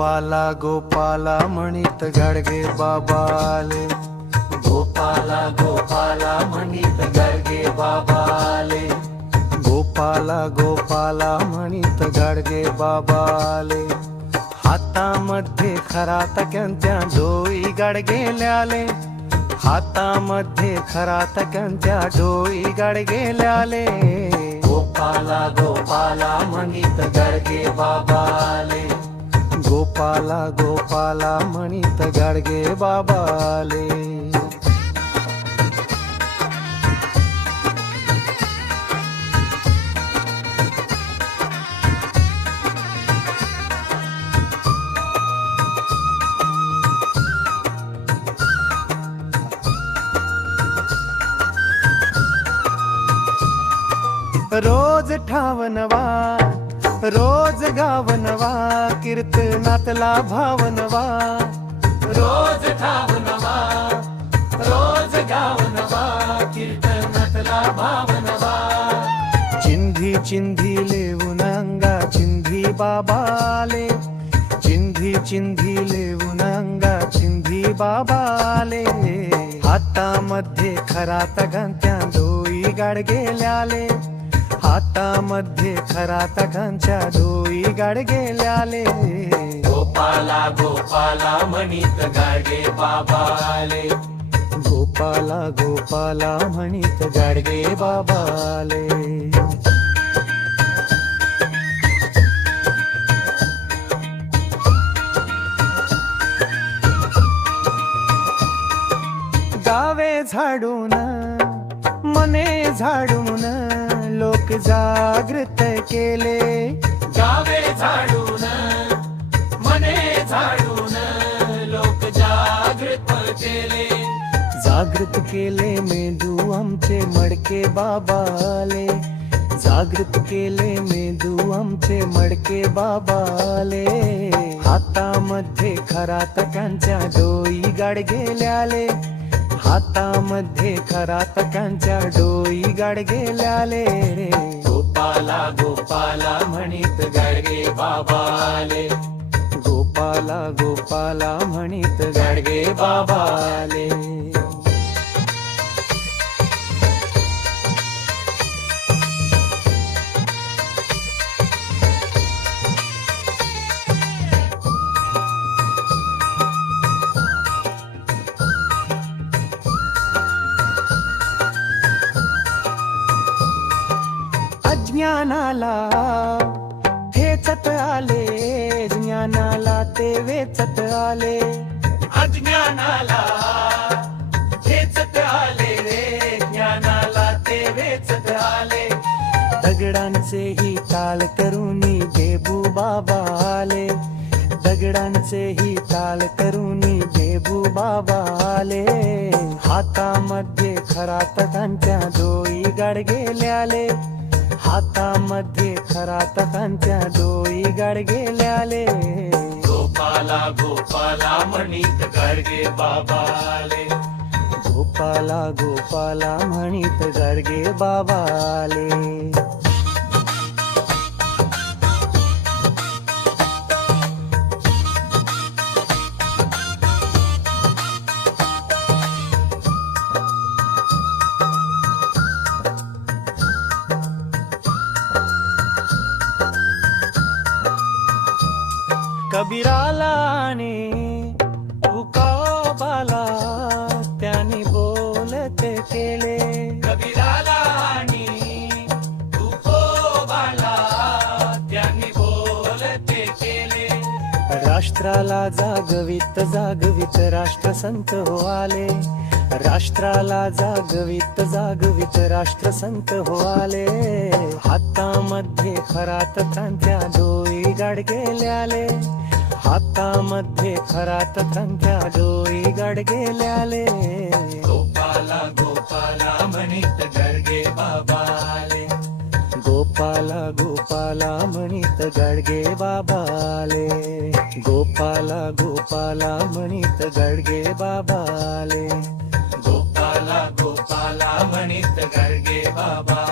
गोपाला गोपाला म्हणित गाडगे बाबाले. गोपाला गोपाला म्हणित गर्गे बाबाले. गोपाला गोपाला म्हणित गाडगे बाबाले. हातामध्ये खरा तक्यांच्या डोई गाडगेल्याले. हातामध्ये खरा तक्यांच्या डोई गाडगेल्याले. गोपाला गोपाला म्हणित गर्गे बाबाले. गोपाला गोपाला म्हणित गाडगे बाबाले. रोज ठावनवा रोज गावनवा कीर्तनातला भावनवा. रोज ठाव नवा रोज गाव नवा कीर्तनातला भाव नवा चिंधी चिंधी लेऊन अंगा चिंधी बाबाले. चिंधी चिंधी लेऊन अंगा चिंधी बाबाले. हातामध्ये खरा तगांत्या डोई गाडगेल्याले हातामध्ये खरा तगांच्या डोई गाडगेल्याले. गोपाला गोपाला म्हणित गाडगे बाबाले. गोपाला गोपाला म्हणित गाडगे बाबाले. गावे झाडून मने झाडून लोक जागृत केले. गावे झाडून मने झाडून लोक जागृत केले. जागृत केले मेंदू आमचे मडके बाबाले. जागृत केले मेंदू आमचे मडके बाबाले. हातामध्ये खरा तकांच्या डोई गाडगेल्याले हातामध्ये खरा तकांच्या डोई गाडगेल्याले रे. गोपाला गोपाला म्हणित गाडगे बाबाले. गोपाला गोपाला म्हणित गाडगे बाबाले. अज्ञानाला ठेचत आले ज्ञानाला ते वेचत आले. अज्ञानाला ठेचत आले रे ज्ञानाला ते वेचत आले. दगडांचे ही ताल करुनी देबू बाबा आले. दगडांचे ही ताल करुनी देबू बाबा आले. हातामध्ये खरा तकांच्या डोई गाडगेल्याले हातामध्ये खरा तकांच्या डोई गाडगेल्याले. गोपाला गोपाला म्हणित गाडगे बाबाले. गोपाला गोपाला म्हणित गाडगे बाबाले. कबीराला आणि तुकोबाला त्याने बोलते केले. कबीराला आणि तुकोबाला त्यांनी बोलते केले. राष्ट्राला जागवित जागवित राष्ट्रसंत हो आले राष्ट्राला जागवित जागवित राष्ट्रसंत हो आले हातामध्ये खरात तांत्या डोई गाडगेल्याले हातामध्ये खरात तांत्या डोई गाडगेल्याले गोपाला गोपाला म्हणित गाडगे बाबाले. गोपाला गोपाला म्हणित गाडगे बाबाले. गोपाला गोपाला म्हणित गाडगे बाबाले. गोपाला गोपाला म्हणित गाडगे बाबाले.